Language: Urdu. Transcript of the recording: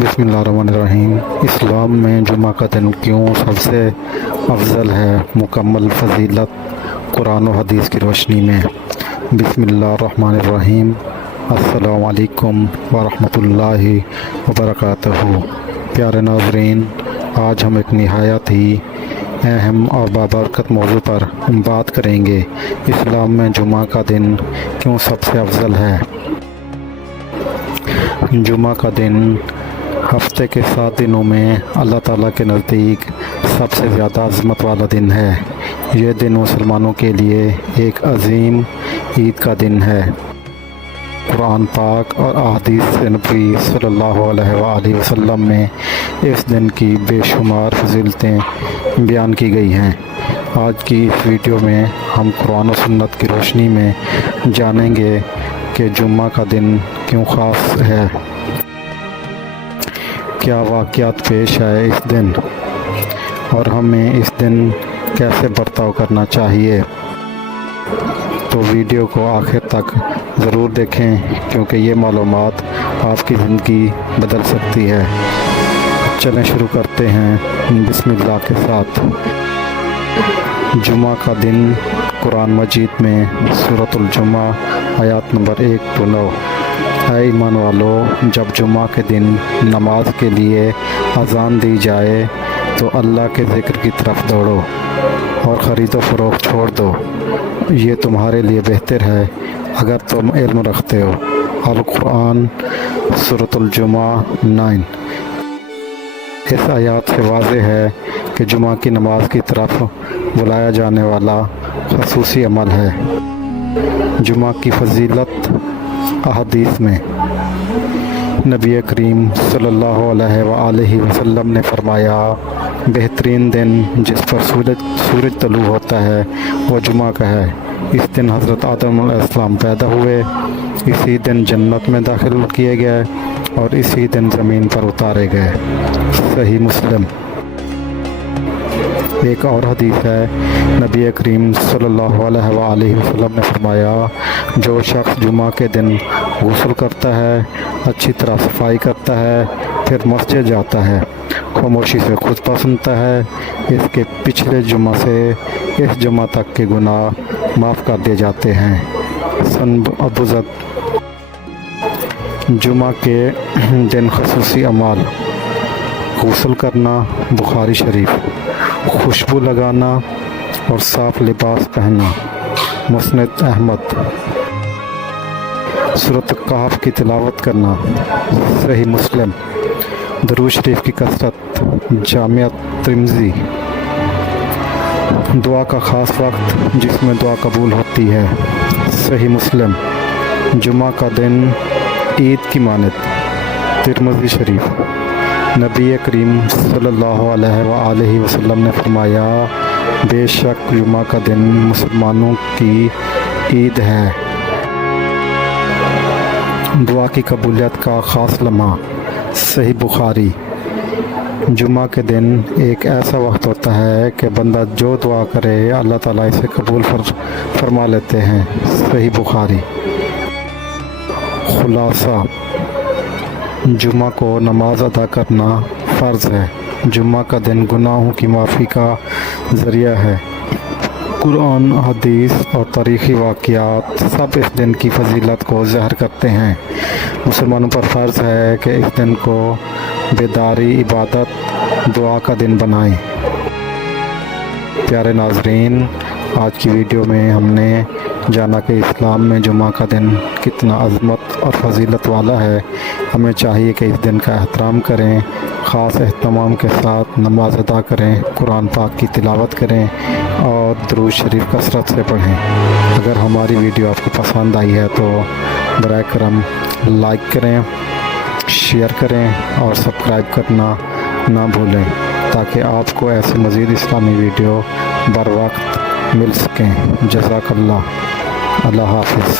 بسم اللہ الرحمن الرحیم۔ اسلام میں جمعہ کا دن کیوں سب سے افضل ہے؟ مکمل فضیلت قرآن و حدیث کی روشنی میں۔ بسم اللہ الرحمن الرحیم۔ السلام علیکم ورحمۃ اللہ وبرکاتہ۔ پیارے ناظرین، آج ہم ایک نہایت ہی اہم اور بابرکت موضوع پر بات کریں گے۔ اسلام میں جمعہ کا دن کیوں سب سے افضل ہے؟ جمعہ کا دن ہفتے کے 7 دنوں میں اللہ تعالیٰ کے نزدیک سب سے زیادہ عظمت والا دن ہے۔ یہ دن مسلمانوں کے لیے ایک عظیم عید کا دن ہے۔ قرآن پاک اور احادیث نبوی صلی اللہ علیہ وآلہ وسلم میں اس دن کی بے شمار فضیلتیں بیان کی گئی ہیں۔ آج کی اس ویڈیو میں ہم قرآن و سنت کی روشنی میں جانیں گے کہ جمعہ کا دن کیوں خاص ہے، کیا واقعات پیش آئے اس دن، اور ہمیں اس دن کیسے برتاؤ کرنا چاہیے۔ تو ویڈیو کو آخر تک ضرور دیکھیں، کیونکہ یہ معلومات آپ کی زندگی بدل سکتی ہے۔ چلیں شروع کرتے ہیں بسم اللہ کے ساتھ۔ جمعہ کا دن قرآن مجید میں سورۃ الجمعہ آیات نمبر 1-9۔ اے ایمان والو، جب جمعہ کے دن نماز کے لیے اذان دی جائے تو اللہ کے ذکر کی طرف دوڑو اور خرید و فروخت چھوڑ دو، یہ تمہارے لیے بہتر ہے اگر تم علم رکھتے ہو۔ القرآن سورۃ الجمعہ 9۔ اس آیات سے واضح ہے کہ جمعہ کی نماز کی طرف بلایا جانے والا خصوصی عمل ہے۔ جمعہ کی فضیلت احادیث میں نبی کریم صلی اللہ علیہ وآلہ وسلم نے فرمایا، بہترین دن جس پر سورج طلوع ہوتا ہے وہ جمعہ کا ہے۔ اس دن حضرت آدم علیہ السلام پیدا ہوئے، اسی دن جنت میں داخل کیے گئے اور اسی دن زمین پر اتارے گئے۔ صحیح مسلم۔ ایک اور حدیث ہے، نبی کریم صلی اللہ علیہ وآلہ وسلم نے فرمایا، جو شخص جمعہ کے دن غسل کرتا ہے، اچھی طرح صفائی کرتا ہے، پھر مسجد جاتا ہے، خاموشی سے خطبہ سنتا ہے، اس کے پچھلے جمعہ سے اس جمعہ تک کے گناہ معاف کر دیے جاتے ہیں۔ سن ابو ذر۔ جمعہ کے دن خصوصی اعمال: غسل کرنا، بخاری شریف۔ خوشبو لگانا اور صاف لباس پہننا، مسند احمد۔ سورۃ الکہف کی تلاوت کرنا، صحیح مسلم۔ درود شریف کی کثرت، جامع ترمذی۔ دعا کا خاص وقت جس میں دعا قبول ہوتی ہے، صحیح مسلم۔ جمعہ کا دن عید کی مانند، ترمذی شریف۔ نبی کریم صلی اللہ علیہ وآلہ وسلم نے فرمایا، بے شک جمعہ کا دن مسلمانوں کی عید ہے۔ دعا کی قبولیت کا خاص لمحہ، صحیح بخاری۔ جمعہ کے دن ایک ایسا وقت ہوتا ہے کہ بندہ جو دعا کرے اللہ تعالیٰ اسے قبول فرما لیتے ہیں، صحیح بخاری۔ خلاصہ: جمعہ کو نماز ادا کرنا فرض ہے۔ جمعہ کا دن گناہوں کی معافی کا ذریعہ ہے۔ قرآن، حدیث اور تاریخی واقعات سب اس دن کی فضیلت کو ظاہر کرتے ہیں۔ مسلمانوں پر فرض ہے کہ اس دن کو بیداری، عبادت، دعا کا دن بنائیں۔ پیارے ناظرین، آج کی ویڈیو میں ہم نے جانا کہ اسلام میں جمعہ کا دن کتنا عظمت اور فضیلت والا ہے۔ ہمیں چاہیے کہ اس دن کا احترام کریں، خاص اہتمام کے ساتھ نماز ادا کریں، قرآن پاک کی تلاوت کریں اور درود شریف کثرت سے پڑھیں۔ اگر ہماری ویڈیو آپ کو پسند آئی ہے تو برائے کرم لائک کریں، شیئر کریں اور سبسکرائب کرنا نہ بھولیں، تاکہ آپ کو ایسے مزید اسلامی ویڈیو بر وقت مل سکیں۔ جزاک اللہ۔ اللہ حافظ۔